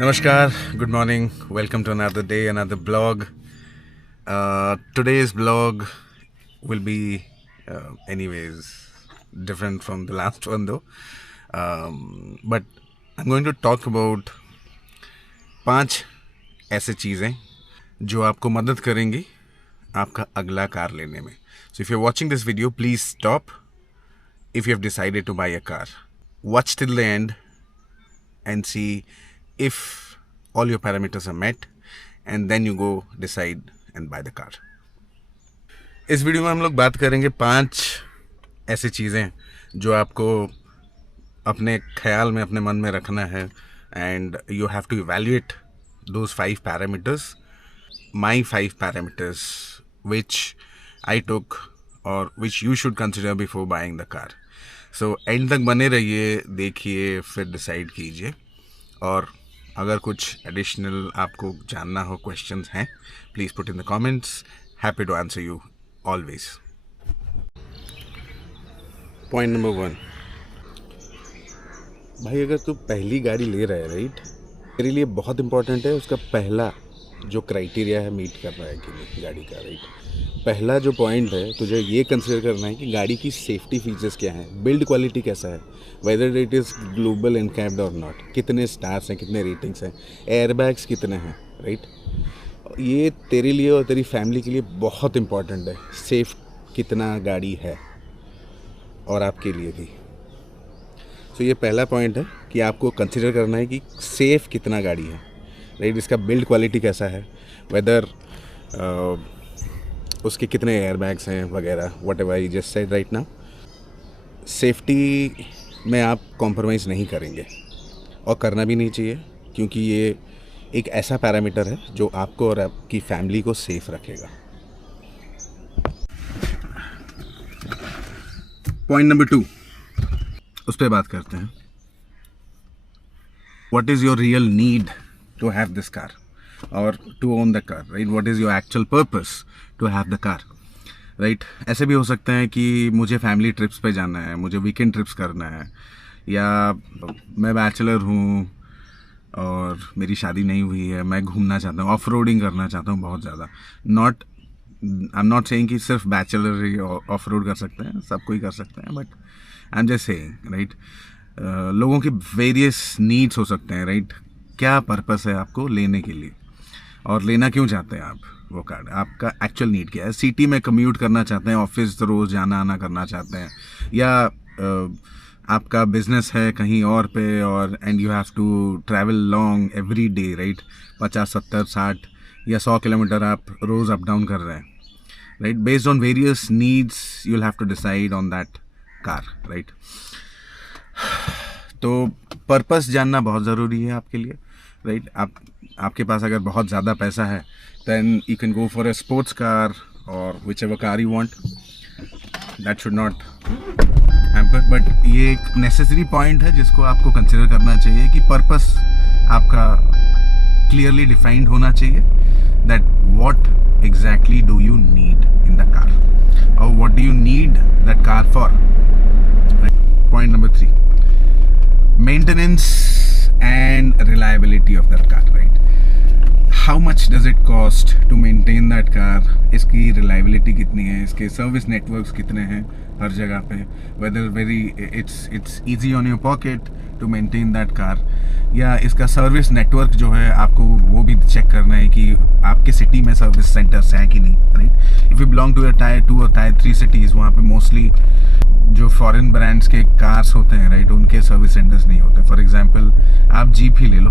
Namaskar, good morning, welcome to another day, another blog. Today's blog will be, anyways, different from the last one though. But I'm going to talk about 5 ऐसे चीज़ें जो आपको मदद करेंगी आपका अगला car लेने में. So if you're watching this video, please stop if you have decided to buy a car. Watch till the end and see if all your parameters are met and then you go decide and buy the car. इस video में हम लोग बात करेंगे 5 ऐसी चीज़ें जो आपको अपने ख्याल में अपने मन में रखना है and you have to evaluate those 5 parameters. My 5 parameters which I took or which you should consider before buying the car. So end तक बने रहिए, देखिए, फिर डिसाइड कीजिए. और अगर कुछ एडिशनल आपको जानना हो, क्वेश्चंस हैं, please put in the comments. Happy to answer you always. Point number 1, भाई अगर तू पहली गाड़ी ले रहा है, राइट, तेरे लिए बहुत इंपॉर्टेंट है उसका पहला जो क्राइटेरिया है मीट करना है कि नहीं गाड़ी का, राइट. पहला जो पॉइंट है तुझे ये कंसिडर करना है कि गाड़ी की सेफ्टी फीचर्स क्या हैं, बिल्ड क्वालिटी कैसा है, वेदर इट इज़ ग्लोबल एनकैप्ड और नॉट, कितने स्टार्स हैं, कितने रेटिंग्स हैं, एयरबैग्स कितने हैं, राइट. ये तेरे लिए और तेरी फैमिली के लिए बहुत इंपॉर्टेंट है. सेफ कितना गाड़ी है और आपके लिए भी. तो ये पहला पॉइंट है कि आपको कंसिडर करना है कि सेफ कितना गाड़ी है, राइट. इसका बिल्ड क्वालिटी कैसा है, वेदर उसके कितने एयरबैग्स हैं वगैरह, what ever I just said right now. Safety में आप कॉम्प्रोमाइज़ नहीं करेंगे और करना भी नहीं चाहिए, क्योंकि ये एक ऐसा पैरामीटर है जो आपको और आपकी फैमिली को सेफ रखेगा. पॉइंट नंबर 2, उस पर बात करते हैं. What is your real need to have this car और to own the car, right. What is your actual purpose to have the car, right. ऐसे भी हो सकता है कि मुझे फैमिली ट्रिप्स पे जाना है, मुझे वीकेंड ट्रिप्स करना है, या मैं बैचलर हूँ और मेरी शादी नहीं हुई है, मैं घूमना चाहता हूँ, ऑफ रोडिंग करना चाहता हूँ बहुत ज़्यादा. आई एम नॉट सेइंग कि सिर्फ बैचलर ही ऑफ रोड कर सकते हैं, सब कोई कर सकते हैं, but I am just saying, right. लोगों के वेरियस नीड्स हो सकते हैं, राइट. क्या पर्पस है आपको लेने के लिए और लेना क्यों चाहते हैं आप वो कार, आपका एक्चुअल नीड क्या है. सिटी में कम्यूट करना चाहते हैं, ऑफिस रोज़ जाना आना करना चाहते हैं, या आपका बिजनेस है कहीं और पे और and you have to travel long every day, right. 50, 70, 60 या 100 किलोमीटर आप रोज़ अप डाउन कर रहे हैं, right. Based on various needs you will have to decide on that car, right. तो पर्पस जानना बहुत ज़रूरी है आपके लिए, राइट. आपके पास अगर बहुत ज़्यादा पैसा है then you can go for a sports car or whichever car you want. That should not hamper, but ये एक necessary point है जिसको आपको consider करना चाहिए कि purpose आपका clearly defined होना चाहिए, that what exactly do you need in the car or what do you need that car for, right? Point number 3, maintenance and reliability of that car, right. How much does it cost to maintain that car? इसकी reliability कितनी है, इसके service networks कितने हैं हर जगह पे, whether it's easy on your pocket to maintain that car, या इसका सर्विस नेटवर्क जो है आपको वो भी चेक करना है कि आपके सिटी में सर्विस सेंटर्स हैं कि नहीं, right. If you belong to tier 2 और टायर 3 सिटीज़, वहाँ पे मोस्टली जो फॉरेन ब्रांड्स के कार्स होते हैं, राइट, उनके सर्विस सेंटर्स नहीं होते. फॉर एग्जांपल आप जीप ही ले लो,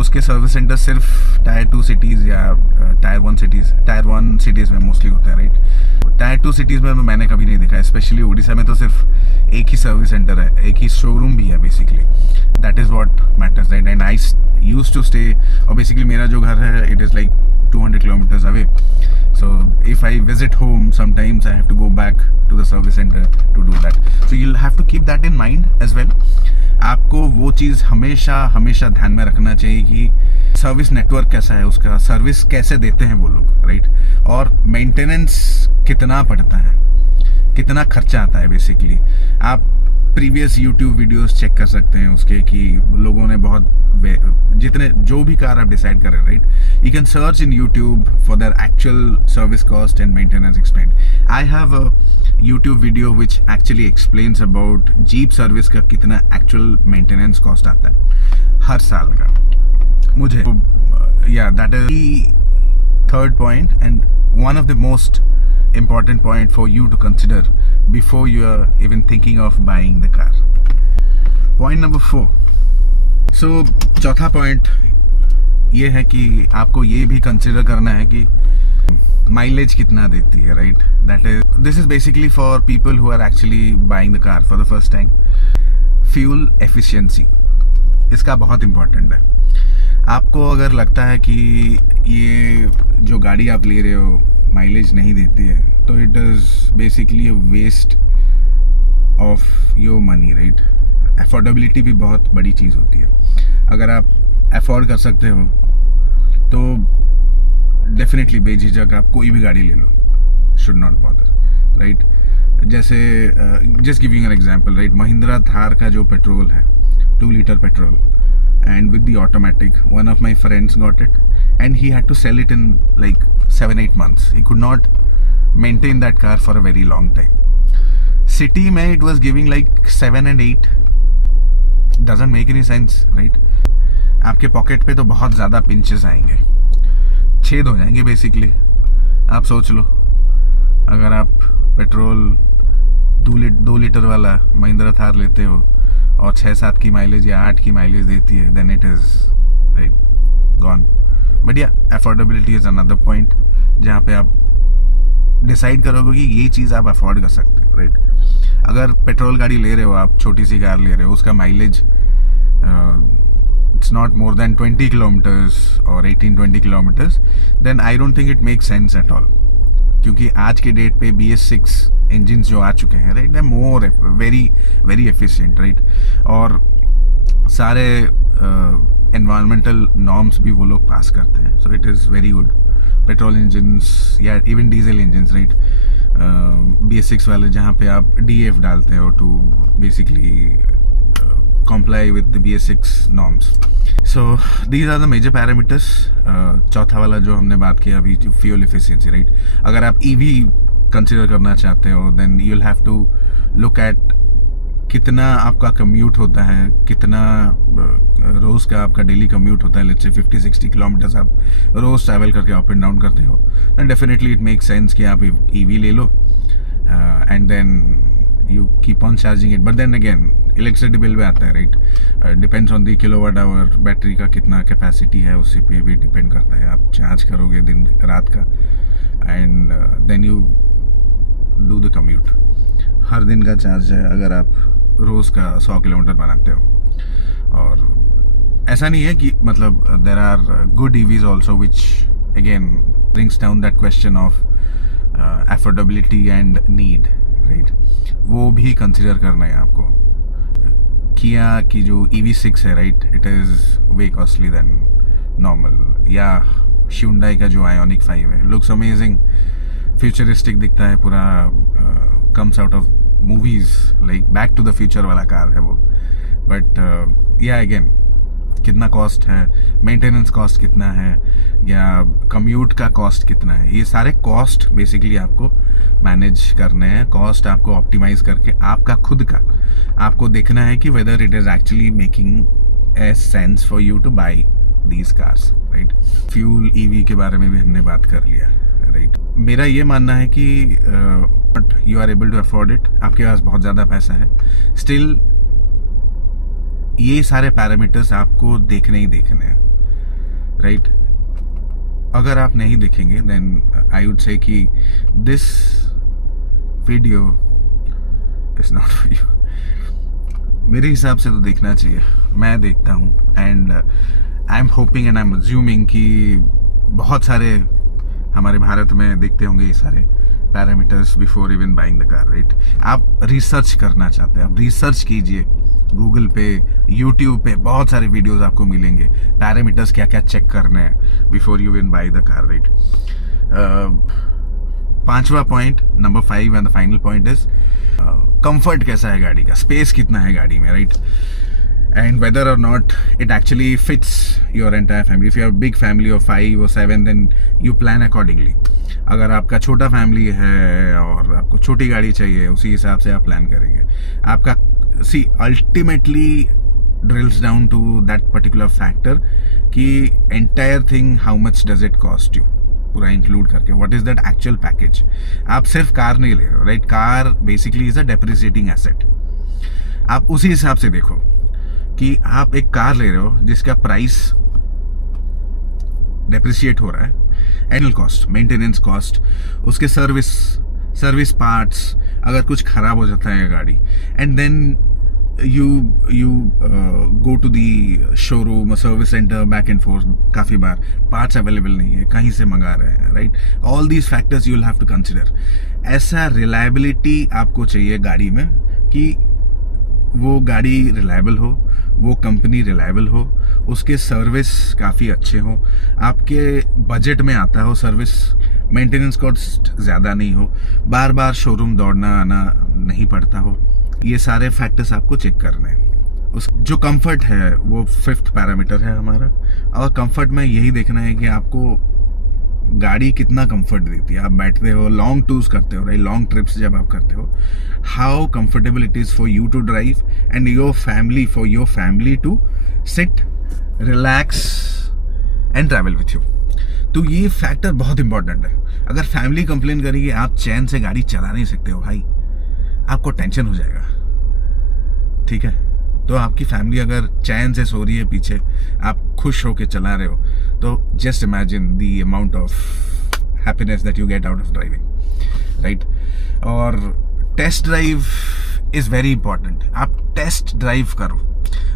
उसके सर्विस सेंटर सिर्फ टायर 2 सिटीज़ या टायर 1 सिटीज़ में मोस्टली होते हैं, राइट. टायर 2 सिटीज़ में मैंने कभी नहीं देखा, स्पेशली उड़ीसा में तो सिर्फ एक ही सर्विस सेंटर है, एक ही शोरूम भी है basically. That is what matters, right. And I used to stay, और बेसिकली मेरा जो घर है it is like 200 kilometers away. So if I visit home, sometimes I have to go back to the service center to do that. So you'll have to keep that in mind as well. आपको वो चीज़ हमेशा ध्यान में रखना चाहिए कि service network कैसा है, उसका सर्विस कैसे देते हैं वो लोग, राइट. और मेंटेनेंस कितना पड़ता है, कितना खर्चा आता है. बेसिकली आप प्रीवियस यूट्यूब वीडियोस चेक कर सकते हैं उसके, कि लोगों ने बहुत जितने जो भी कार आप डिसाइड करें, right, you can search in YouTube for their actual service cost and maintenance expand. I have a YouTube video which actually explains about jeep service का कितना एक्चुअल मेंटेनेंस कॉस्ट आता है हर साल का. मुझे या that is third point and one of the most important point for you to consider before you are even thinking of buying the car. Point number 4. So चौथा point ये है कि आपको ये भी consider करना है कि माइलेज कितना देती है, right? This is basically for people who are actually buying the car for the first time. Fuel efficiency इसका बहुत important है. आपको अगर लगता है कि ये जो गाड़ी आप ले रहे हो माइलेज नहीं देती है, तो it is basically a waste of your money, right. Affordability भी बहुत बड़ी चीज़ होती है. अगर आप अफोर्ड कर सकते हो तो डेफिनेटली बेझिझक आप कोई भी गाड़ी ले लो, शुड नॉट बॉदर, राइट. जैसे just giving an example, right, Mahindra Thar का जो पेट्रोल है 2 litre petrol, and with the automatic, one of my friends got it and he had to sell it in like 7-8 months. He could not maintain that car for a very long time. City mein it was giving like 7 and 8. Doesn't make any sense, right? आपके pocket पे तो बहुत ज़्यादा pinches आएंगे, छेद हो जाएंगे basically. आप सोच लो, अगर आप पेट्रोल 2 लीटर वाला महिंद्रा थार लेते हो और 6-7 की माइलेज या 8 की माइलेज देती है, then it is right gone. But yeah affordability is another point जहाँ पे आप डिसाइड करोगे कि ये चीज़ आप अफोर्ड कर सकते हो, राइट. अगर पेट्रोल गाड़ी ले रहे हो, आप छोटी सी कार ले रहे हो, उसका mileage it's not more than 20 kilometres और 18-20 kilometres, then I don't think it make sense at all. क्योंकि आज के डेट पे BS6 इंजिन जो आ चुके हैं, राइट, दे मोर वेरी एफिशिएंट, राइट. और सारे एनवायरमेंटल नॉर्म्स भी वो लोग पास करते हैं. So it is very good. Petrol engines या even diesel engines, right, BS6 वाले जहाँ पे आप DF डालते हो to basically comply with the BS6 norms. So these are the major parameters. चौथा वाला जो हमने बात किया अभी, फ्यूल एफिशिएंसी, राइट. अगर आप EV कंसिडर करना चाहते हो, then you will have to look at कितना आपका कम्यूट होता है, कितना रोज़ का आपका डेली कम्यूट होता है. लेट्स से 50-60 किलोमीटर्स आप रोज़ ट्रैवल करके अप एंड डाउन करते हो, then definitely it make sense कि आप EV ले लो and then you keep on charging it. But then again electricity bill भी आता है, right. Depends on the kilowatt hour. Battery का कितना कैपेसिटी है उसी पे भी डिपेंड करता है. आप चार्ज करोगे दिन रात का and then you do the commute. हर दिन का चार्ज है अगर आप रोज़ का 100 किलोमीटर बनाते हो. और ऐसा नहीं है कि मतलब there are good EVs also which again brings down that question of affordability and need, right. वो भी कंसिडर करना है आपको. किया की जो EV6 है, right, it is way costly than normal. या Hyundai का जो Ioniq 5 है, लुक्स अमेजिंग, फ्यूचरिस्टिक दिखता है पूरा, comes out of movies, like back to the future वाला कार है वो. बट या अगेन कितना कॉस्ट है, मेंटेनेंस कॉस्ट कितना है, या कम्यूट का कॉस्ट कितना है, ये सारे कॉस्ट बेसिकली आपको मैनेज करने हैं. कॉस्ट आपको ऑप्टिमाइज करके आपका खुद का आपको देखना है कि whether it is actually making a sense for you two by these cars, right. Fuel EV के बारे में भी हमने बात कर लिया, राइट. मेरा ये मानना है कि but you are able to afford it, आपके पास बहुत ज़्यादा पैसा है, स्टिल ये सारे पैरामीटर्स आपको देखने ही देखने हैं, राइट. अगर आप नहीं देखेंगे देन आई वुड से कि this video is not for you. मेरे हिसाब से तो देखना चाहिए, मैं देखता हूँ and I am hoping and I am assuming कि बहुत सारे हमारे भारत में देखते होंगे ये सारे parameters before even buying the car, right. आप रिसर्च करना चाहते हैं, आप रिसर्च कीजिए गूगल पे, यूट्यूब पे बहुत सारे वीडियोस आपको मिलेंगे, पैरामीटर्स क्या क्या चेक करने हैं before you win buy the car, right. पांचवा point, number 5 and the final point is comfort कैसा है गाड़ी का, स्पेस कितना है गाड़ी में, right? And whether or not it actually fits your entire family. If you have a big family of 5 or 7, then you plan accordingly. अगर आपका छोटा फैमिली है और आपको छोटी गाड़ी चाहिए, उसी हिसाब से आप प्लान करेंगे। आपका see ultimately drills down to that particular factor कि entire thing how much does it cost you, पूरा इंक्लूड करके what is that actual package. आप सिर्फ कार नहीं ले रहे हो, राइट? Car basically is a depreciating asset. आप उसी हिसाब से देखो कि आप एक कार ले रहे हो जिसका प्राइस डेप्रिशिएट हो रहा है, एनुअल कॉस्ट, मेंटेनेंस कॉस्ट, उसके सर्विस पार्ट्स, अगर कुछ खराब हो जाता है गाड़ी, and then you go to the showroom, service centre, back and forth, काफ़ी बार पार्ट्स अवेलेबल नहीं है, कहीं से मंगा रहे हैं, right? All these factors you will have to consider. ऐसा रिलायबिलिटी आपको चाहिए गाड़ी में कि वो गाड़ी रिलायबल हो, वो कंपनी रिलायबल हो, उसके सर्विस काफ़ी अच्छे हो, आपके बजट में आता हो, सर्विस मेंटेनेंस कॉस्ट ज़्यादा नहीं हो, बार बार शोरूम दौड़ना आना नहीं पड़ता हो। ये सारे फैक्टर्स आपको चेक करने हैं। उस जो कंफर्ट है वो 5th पैरामीटर है हमारा, और कंफर्ट में यही देखना है कि आपको गाड़ी कितना कंफर्ट देती है। आप बैठते हो, लॉन्ग टूर्स करते हो, राइट? लॉन्ग ट्रिप्स जब आप करते हो, how comfortable it is for you to drive and your family, for your family to sit, relax and travel with you. तो ये फैक्टर बहुत इंपॉर्टेंट है। अगर फैमिली कंप्लेन करेगी आप चैन से गाड़ी चला नहीं सकते हो भाई, आपको टेंशन हो जाएगा, ठीक है? तो आपकी फैमिली अगर चैन से सो रही है पीछे, आप खुश होके चला रहे हो, तो just imagine the amount of happiness that you get out of driving, right? और test drive is very important. आप टेस्ट ड्राइव करो।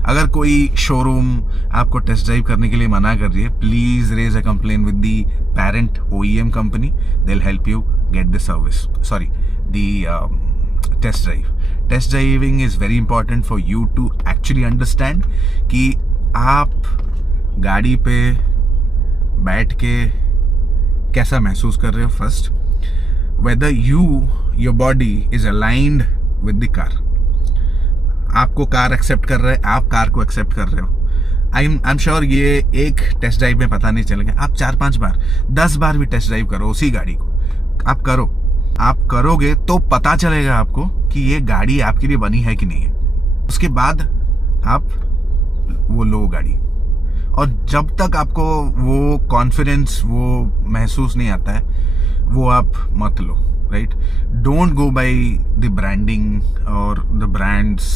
अगर कोई शोरूम आपको टेस्ट ड्राइव करने के लिए मना कर रही है, please raise a complaint with the parent OEM company, they will help you get the service, sorry the test drive. Test driving is very important for you to actually understand कि आप गाड़ी पे बैठ के कैसा महसूस कर रहे हो। First, whether your body is aligned with the car. आपको कार एक्सेप्ट कर रहा है, आप कार को एक्सेप्ट कर रहे हो। आई एम श्योर ये एक टेस्ट ड्राइव में पता नहीं चलेगा। आप 4-5 बार 10 बार भी टेस्ट ड्राइव करो उसी गाड़ी को, आप करोगे तो पता चलेगा आपको कि ये गाड़ी आपके लिए बनी है कि नहीं है। उसके बाद आप वो लो गाड़ी, और जब तक आपको वो कॉन्फिडेंस, वो महसूस नहीं आता है, वो आप मत लो, right? Don't go by the branding और द ब्रांड्स।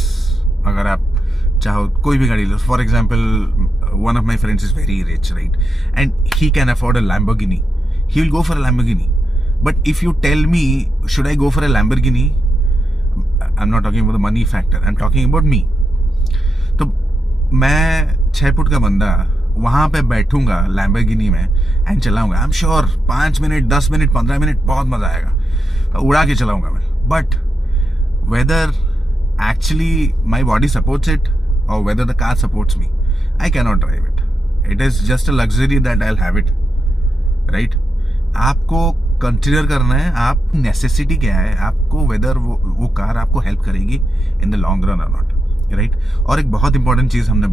अगर आप चाहो कोई भी गाड़ी लो, for example one of my friends is very rich, right? And he can afford a Lamborghini, he will go for a Lamborghini. But if you tell me, should I go for a Lamborghini? I'm not talking about the money factor. I'm talking about me. तो मैं 6 foot का बंदा वहाँ पे बैठूंगा Lamborghini में and चलाऊंगा। I'm sure 5 minute, 10 minute, 15 minute बहुत मजा आएगा, उड़ा के चलाऊंगा मैं। But whether actually my body supports it or whether the car supports me, I cannot drive it. It is just a luxury that I'll have it, right? आपको consider करना है आप नेसेसिटी क्या है, आपको वेदर वो कार आपको help करेगी इन द लॉन्ग रन और नॉट, राइट? और एक बहुत इंपॉर्टेंट चीज़ हमने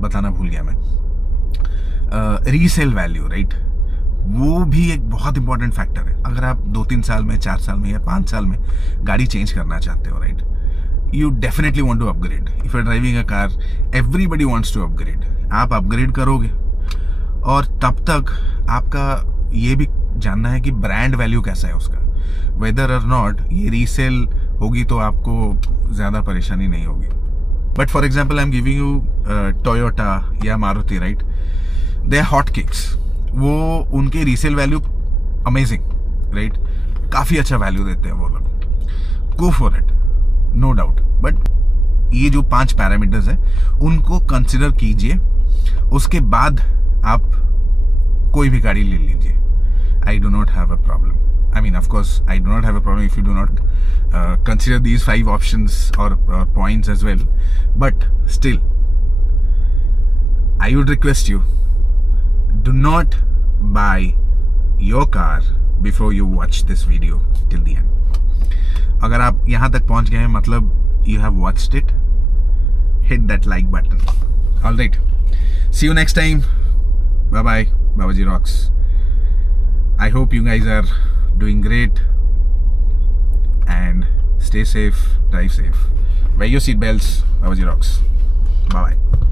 बताना भूल गया मैं, रीसेल वैल्यू, राइट? वो भी एक बहुत इंपॉर्टेंट फैक्टर है। अगर आप 2-3 साल में, 4 साल में या 5 साल में गाड़ी चेंज करना चाहते हो, right? You definitely want to upgrade. If you are driving a car, everybody wants to upgrade. आप अपग्रेड करोगे और तब तक आपका ये भी जानना है कि ब्रांड वैल्यू कैसा है उसका, वेदर और नॉट ये रीसेल होगी तो आपको ज़्यादा परेशानी नहीं होगी। But for example I am giving you Toyota या Maruti, right? They are hot cakes. वो उनके रीसेल वैल्यू अमेजिंग, राइट? काफ़ी अच्छा वैल्यू देते हैं वो लोग, go for it, no doubt. But ये जो 5 पैरामीटर्स है उनको कंसिडर कीजिए, उसके बाद आप कोई भी गाड़ी ले लीजिए। I do not have a problem. I mean, of course, I do not have a problem if you do not consider these 5 options or points as well. But still, I would request you, do not buy your car before you watch this video till the end. अगर आप यहाँ तक पहुँच गए हैं मतलब you have watched it, hit that like button. All right, see you next time. Bye bye, Babaji Rocks. I hope you guys are doing great and stay safe, drive safe, wear your seat belts. Babaji Rocks. Bye bye.